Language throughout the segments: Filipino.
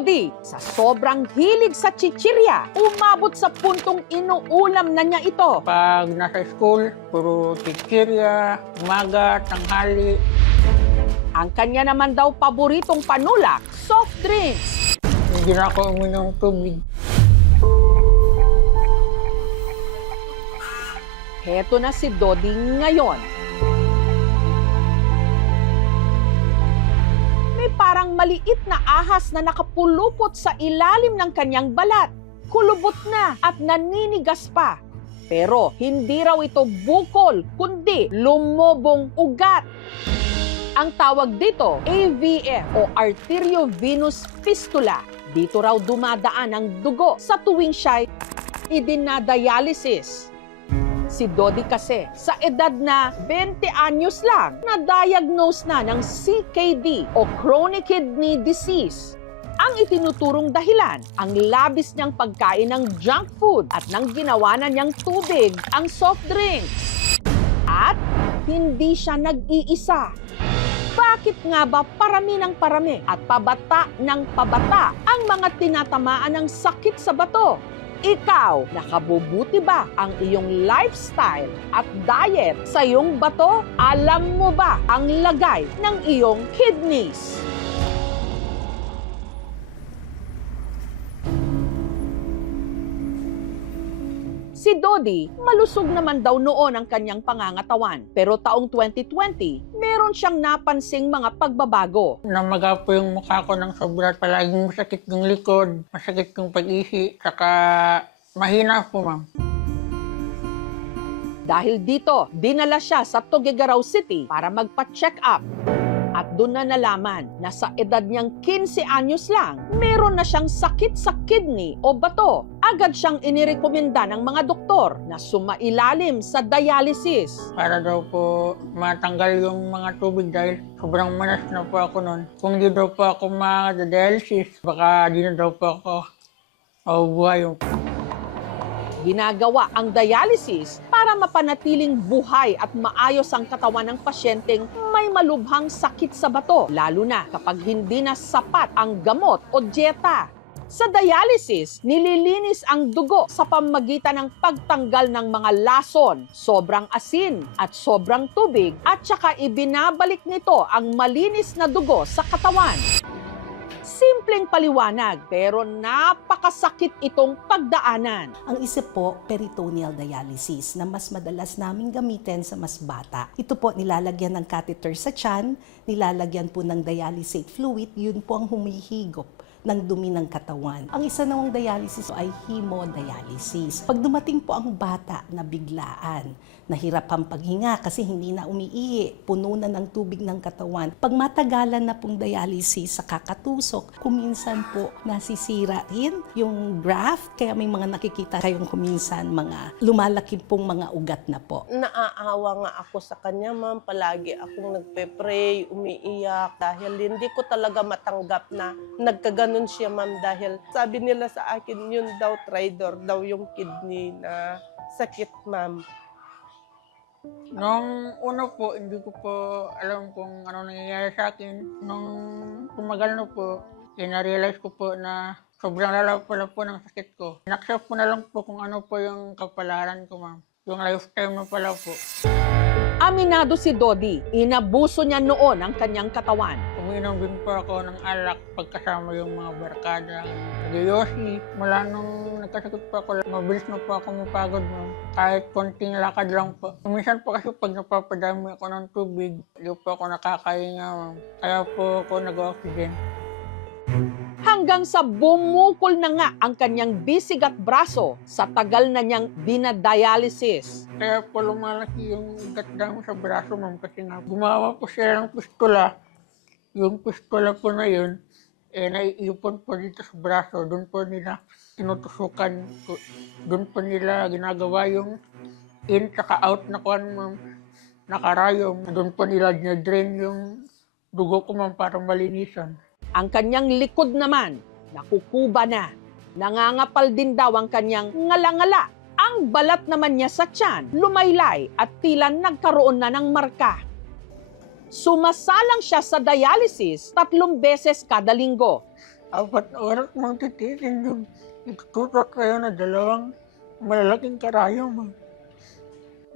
Dodi, sa sobrang hilig sa chichirya, umabot sa puntong inuulam na niya ito. Pag nasa school, puro chichirya, umaga, tanghali. Ang kanya naman daw paboritong panulak, soft drinks. Hindi na ako uminom ng tubig. Heto na si Dodi ngayon. May parang maliit na ahas na nakapulupot sa ilalim ng kanyang balat. Kulubot na at naninigas pa. Pero hindi raw ito bukol, kundi lumobong ugat. Ang tawag dito, AVF o arteriovenous fistula. Dito raw dumadaan ang dugo sa tuwing siya'y idinadialysis. Si Dodi kasi, sa edad na 20 anyos lang, na-diagnose na ng CKD o Chronic Kidney Disease. Ang itinuturong dahilan, ang labis niyang pagkain ng junk food at nang ginawa na niyang tubig ang soft drinks. At hindi siya nag-iisa. Bakit nga ba parami ng parami at pabata ng pabata ang mga tinatamaan ng sakit sa bato? Ikaw, nakabubuti ba ang iyong lifestyle at diet sa iyong bato? Alam mo ba ang lagay ng iyong kidneys? Si Dodi, malusog naman daw noon ang kanyang pangangatawan. Pero taong 2020, meron siyang napansing mga pagbabago. Namaga po yung mukha ko ng sobra. Palaging masakit yung likod, masakit yung pag-ihi, saka mahina po, ma'am. Dahil dito, dinala siya sa Tuguegarao City para magpa-check up. At doon na nalaman na sa edad niyang 15 anyos lang, meron na siyang sakit sa kidney o bato. Agad siyang inirekomenda ng mga doktor na sumailalim sa dialysis. Para daw po matanggal yung mga tubig dahil sobrang manas na po ako noon. Kung di daw po ako ma-dialysis, baka di na daw po ako mabubuhay. Ginagawa ang dialysis para mapanatiling buhay at maayos ang katawan ng pasyenteng may malubhang sakit sa bato, lalo na kapag hindi na sapat ang gamot o dieta. Sa dialysis, nililinis ang dugo sa pamamagitan ng pagtanggal ng mga lason, sobrang asin at sobrang tubig at saka ibinabalik nito ang malinis na dugo sa katawan. Simpleng paliwanag pero napakasakit itong pagdaanan. Ang isa po, peritoneal dialysis na mas madalas naming gamitin sa mas bata. Ito po, nilalagyan ng catheter sa tiyan, nilalagyan po ng dialysate fluid, yun po ang humihigop ng dumi ng katawan. Ang isa namang dialysis ay hemodialysis. Pag dumating po ang bata na biglaan, nahirapang paghinga kasi hindi na umiihi, puno na ng tubig ng katawan. Pag matagalan na pong dialysis sa kakatusok, kuminsan po nasisira rin yung graft, kaya may mga nakikita kayong kuminsan mga lumalaki pong mga ugat na po. Naaawa nga ako sa kanya, ma'am. Palagi akong nagpe-pray, umiiyak dahil hindi ko talaga matanggap na nagkaganon siya, ma'am, dahil sabi nila sa akin yun daw, tridor daw yung kidney na sakit, ma'am. Nung una po, hindi ko po alam kung ano nangyayari sa akin. Nung tumagal na po, na-realize ko po na sobrang lala pala po ng sakit ko. Inaccept ko na lang po kung ano po yung kapalaran ko, ma'am. Yung lifetime na pala po. Aminado si Dodi, inabuso niya noon ang kanyang katawan. Uminom din po ako ng alak pagkasama yung mga barkada. Nag-yosi. Mula nung nagkasakit po ako, mabilis na po ako mapagod, ma'am. Kahit konting lakad lang po. Minsan po kasi pag napapadami ako ng tubig, hindi po ako nakakahinga, ma'am. Kaya po ako nag-oxygen. Hanggang sa bumukol na nga ang kanyang bisig at braso sa tagal na niyang dinadialysis. Kaya po lumalaki yung ugat damo sa braso, ma'am, kasi nga gumawa po siya ng pistola. Yung pistola po na yun, naiipon po dito sa braso. Doon po nila tinutusukan. Doon po nila ginagawa yung in saka out na kuhan, ma'am, nakarayong. Doon po nila drain yung dugo ko, ma'am, para malinisan. Ang kanyang likod naman, nakukuba na. Nangangapal din daw ang kanyang ngala-ngala. Ang balat naman niya sa tiyan, lumaylay at tila nagkaroon na ng marka. Sumasalang siya sa dialysis 3 beses kada linggo. 4 na oras mang titisin yung itututok kayo na 2 malalaking karayom, ma'am.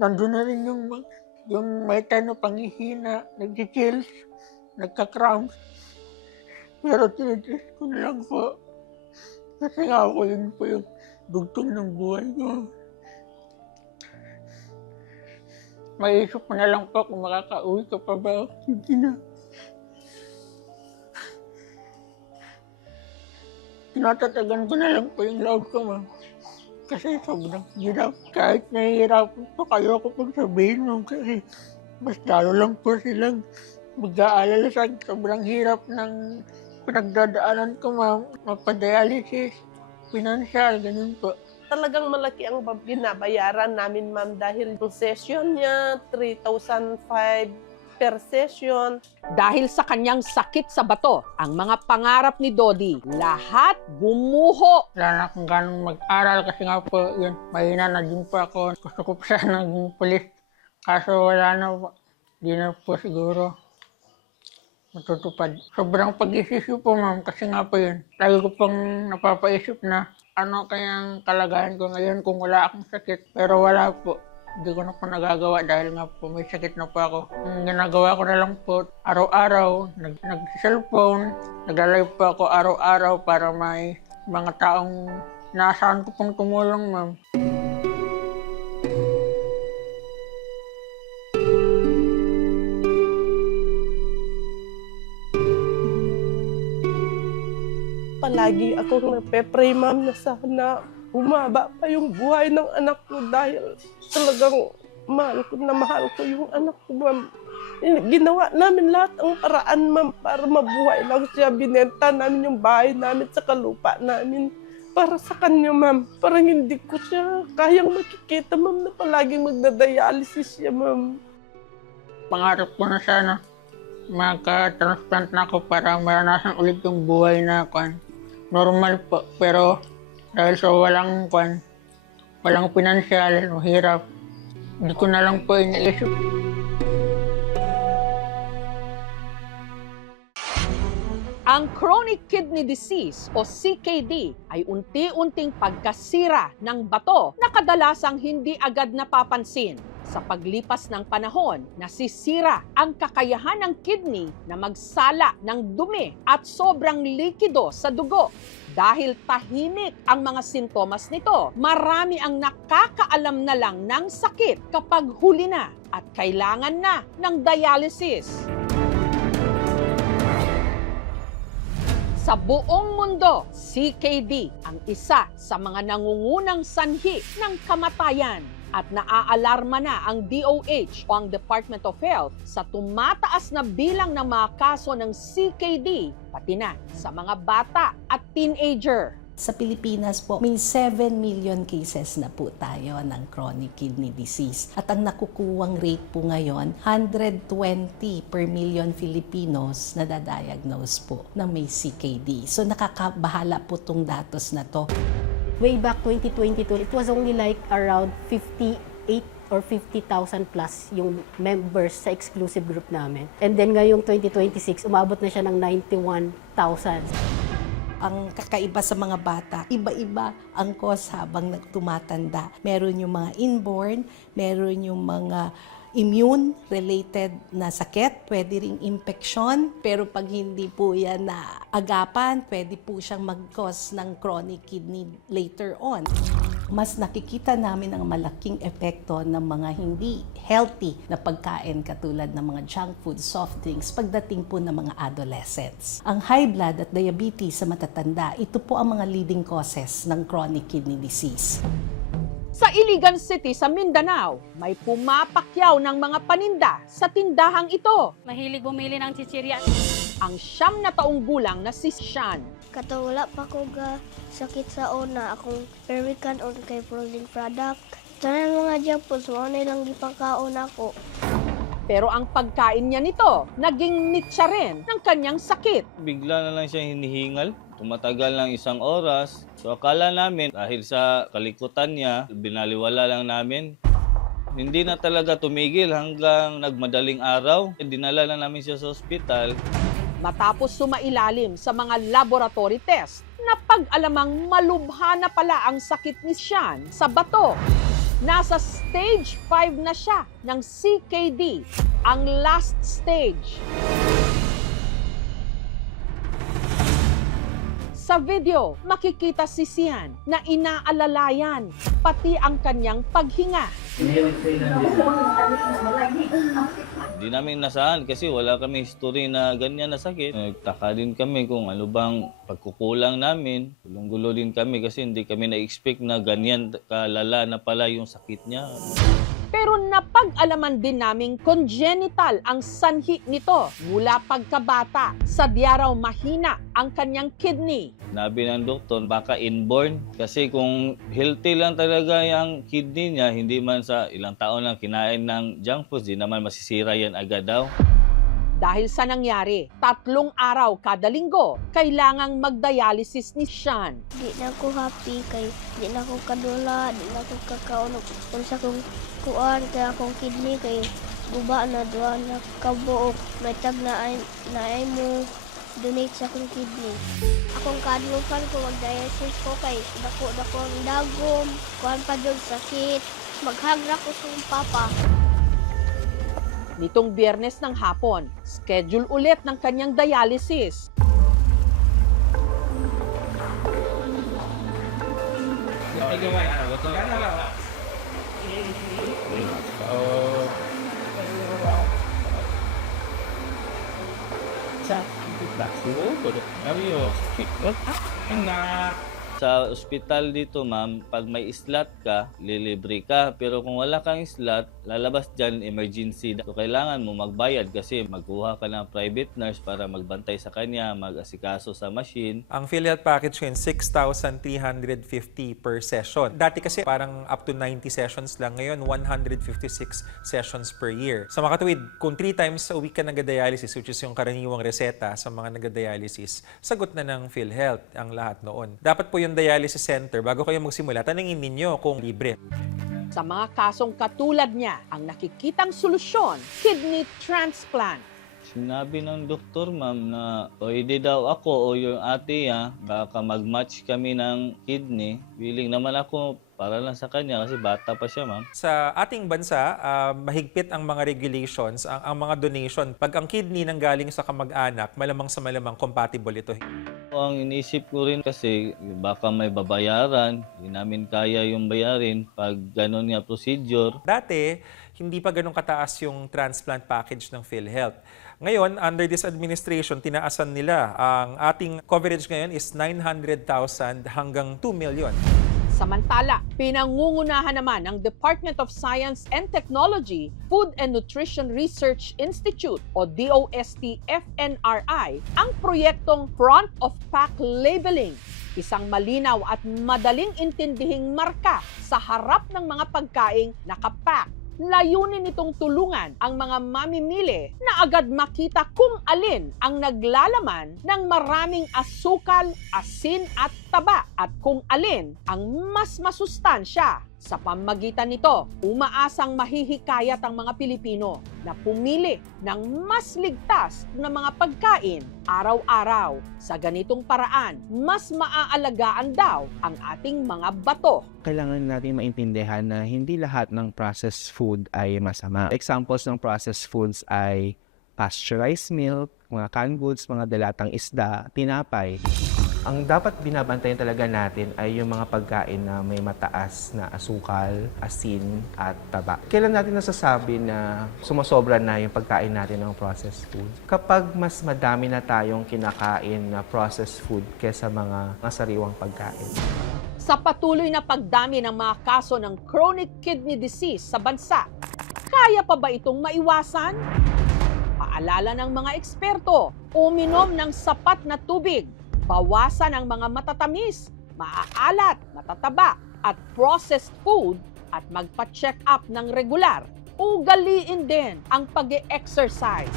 Nandun na rin yung may tayo na panghihina, nag-chills, nagka-cramps. Pero tinitis ko na lang po. Kasi nga po, yun po yung dugtong ng buhay ko. Maisip ko na lang po kung makakauwi ka pa ba. Hindi na. Tinatatagan ko na lang po yung loob ko, ma'am. Kasi sobrang hirap. Kahit nahihirapan po kayo ako pag sabihin, ma'am. Kasi mas lalo lang po silang mag-aalala sa akin. Sobrang hirap ng pinagdadaanan ko, ma'am. Mapadialysis, financial, ganun po. Talagang malaki ang binabayaran namin, ma'am, dahil yung session niya, 3,500 per session. Dahil sa kanyang sakit sa bato, ang mga pangarap ni Dodi, lahat gumuho. Wala na akong ganong mag-aral kasi nga po, yun, mahina na din po ako. Gusto ko pa siya naging pulis. Kaso wala na po. Di na po siguro matutupad. Sobrang pag-isip po, ma'am, kasi nga po yun. Lagi ko pong napapaisip na ano kayang kalagayan ko ngayon kung wala akong sakit. Pero wala po. Hindi ko na po nagagawa dahil nga po may sakit na po ako. Ang ginagawa ko na lang po, araw-araw, nag-cellphone, nag-live po ako araw-araw para may mga taong naasahan ko pong tumulong, ma'am. Palagi ako nagpe-pray, ma'am, na sana humaba pa yung buhay ng anak ko dahil talagang mahal ko yung anak ko, ma'am. Ginawa namin lahat ang paraan, ma'am, para mabuhay lang siya. Binenta namin yung bahay namin sa lupa namin para sa kanya, ma'am. Parang hindi ko siya kayang makikita, ma'am, na palaging magdadialysis siya, ma'am. Pangarap ko na sana magka-transplant na ako para maranasan ulit yung buhay na normal po. Pero dahil sa walang pinansyal, mahirap, hindi ko na lang po iniisip. Ang chronic kidney disease o CKD ay unti-unting pagkasira ng bato na kadalasang hindi agad napapansin. Sa paglipas ng panahon, nasisira ang kakayahan ng kidney na magsala ng dumi at sobrang likido sa dugo. Dahil tahimik ang mga sintomas nito, marami ang nakakaalam na lang ng sakit kapag huli na at kailangan na ng dialysis. Sa buong mundo, CKD ang isa sa mga nangungunang sanhi ng kamatayan at naaalarma na ang DOH o ang Department of Health sa tumataas na bilang ng mga kaso ng CKD pati na sa mga bata at teenager. Sa Pilipinas po, may 7 million cases na po tayo ng chronic kidney disease. At ang nakukuwang rate po ngayon, 120 per million Filipinos na dadiagnose po ng may CKD. So nakakabahala po tong datos na to. Way back 2022, it was only like around 58 or 50,000 plus yung members sa exclusive group namin. And then ngayong 2026, umabot na siya ng 91,000. Ang kakaiba sa mga bata, iba-iba ang cause habang tumatanda. Meron yung mga inborn, meron yung mga immune-related na sakit, pwede ring infection, pero pag hindi po yan naagapan, pwede po siyang mag-cause ng chronic kidney later on. Mas nakikita namin ang malaking epekto ng mga hindi healthy na pagkain katulad ng mga junk food, soft drinks pagdating po ng mga adolescents. Ang high blood at diabetes sa matatanda, ito po ang mga leading causes ng chronic kidney disease. Sa Iligan City sa Mindanao, may pumapakyaw ng mga paninda sa tindahang ito. Mahilig bumili ng chichirya. Ang 9 na taong gulang na si Sean. Kato wala pa ko ga sakit sa una akong permikan on kay frozen product. Tanan mga Japos, wala lang gipakaon ako. Pero ang pagkain niya nito, naging nitsa rin ng kanyang sakit. Bigla na lang siya hinihingal. Tumatagal ng 1 oras. So akala namin dahil sa kalikutan niya, binaliwala lang namin. Hindi na talaga tumigil hanggang nagmadaling araw. Dinala na namin siya sa ospital. Matapos sumailalim sa mga laboratory test, napag-alamang malubha na pala ang sakit ni Sean sa bato. Nasa stage 5 na siya ng CKD, ang last stage. Sa video, makikita si Sian na inaalalayan, pati ang kanyang paghinga. Hindi namin nasahan kasi wala kami history na ganyan na sakit. Nagtaka din kami kung ano bang pagkukulang namin. Gulong-gulo din kami kasi hindi kami na-expect na ganyan kalala na pala yung sakit niya. Pero napag-alaman din naming congenital ang sanhi nito mula pagkabata. Sadya raw mahina ang kanyang kidney. Nabi ng doktor, baka inborn. Kasi kung healthy lang talaga yung kidney niya, hindi man sa ilang taon lang kinain ng junk food, di naman masisira yan agad daw. Dahil sa nangyari, 3 araw kada linggo, kailangang magdialysis ni Sean. Di na ako happy kay di na ako kadula, di na ako kakaon kung sa kong kuan kaya akong kidney kay guba na duwa na kabuok. May tag na ay mo donate sa akong kidney. Akong kadlukan ko mag-dialysis ko kay dako ang dagom, kuan pa jud sakit. Maghagra ko sa akong papa. Nitong Biyernes ng hapon, schedule ulit ng kanyang dialysis. Sa ospital dito, ma'am, pag may slot ka, lilibre ka. Pero kung wala kang slot, lalabas dyan emergency. So, kailangan mo magbayad kasi magkuha ka ng private nurse para magbantay sa kanya, mag-asikaso sa machine. Ang PhilHealth package ngayon, 6,350 per session. Dati kasi parang up to 90 sessions lang. Ngayon, 156 sessions per year. Sa makatuwid, kung 3 times a week ka nag-dialysis, which is yung karaniwang reseta sa mga nag-dialysis, sagot na ng PhilHealth ang lahat noon. Dapat po yung dialysis center, bago kayo magsimula, tanungin ninyo kung libre. Sa mga kasong katulad niya, ang nakikitang solusyon, kidney transplant. Sinabi ng doktor, ma'am, na pwede daw ako o yung ate niya, baka mag-match kami ng kidney. Willing naman ako para lang sa kanya kasi bata pa siya, ma'am. Sa ating bansa, mahigpit ang mga regulations, ang mga donation. Pag ang kidney nang galing sa kamag-anak, malamang sa malamang compatible ito. Ang inisip ko rin kasi baka may babayaran, hindi namin kaya yung bayarin pag gano'n nga procedure. Dati, hindi pa ganun kataas yung transplant package ng PhilHealth. Ngayon, under this administration, tinaasan nila. Ang ating coverage ngayon is 900,000 hanggang 2 million. Samantala, pinangungunahan naman ng Department of Science and Technology, Food and Nutrition Research Institute o DOST-FNRI ang proyektong Front of Pack Labeling, isang malinaw at madaling intindihing marka sa harap ng mga pagkaing nakapack. Layunin nitong tulungan ang mga mamimili na agad makita kung alin ang naglalaman ng maraming asukal, asin at taba at kung alin ang mas masustansya. Sa pamagitan nito, umaasang mahihikayat ang mga Pilipino na pumili ng mas ligtas na mga pagkain araw-araw. Sa ganitong paraan, mas maaalagaan daw ang ating mga bato. Kailangan natin maintindihan na hindi lahat ng processed food ay masama. Examples ng processed foods ay pasteurized milk, mga canned goods, mga dalatang isda, tinapay. Ang dapat binabantayan talaga natin ay yung mga pagkain na may mataas na asukal, asin, at taba. Kailan natin nasasabi na sumasobra na yung pagkain natin ng processed food? Kapag mas madami na tayong kinakain na processed food kaysa mga sariwang pagkain. Sa patuloy na pagdami ng mga kaso ng chronic kidney disease sa bansa, kaya pa ba itong maiwasan? Paalala ng mga eksperto, uminom ng sapat na tubig, bawasan ang mga matatamis, maaalat, matataba at processed food at magpa-check up ng regular. Ugaliin din ang pag-e-exercise.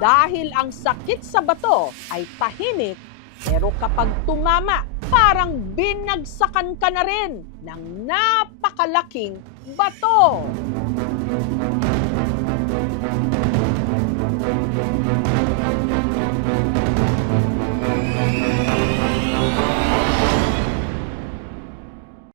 Dahil ang sakit sa bato ay tahimik, pero kapag tumama, parang binagsakan ka na rin ng napakalaking bato.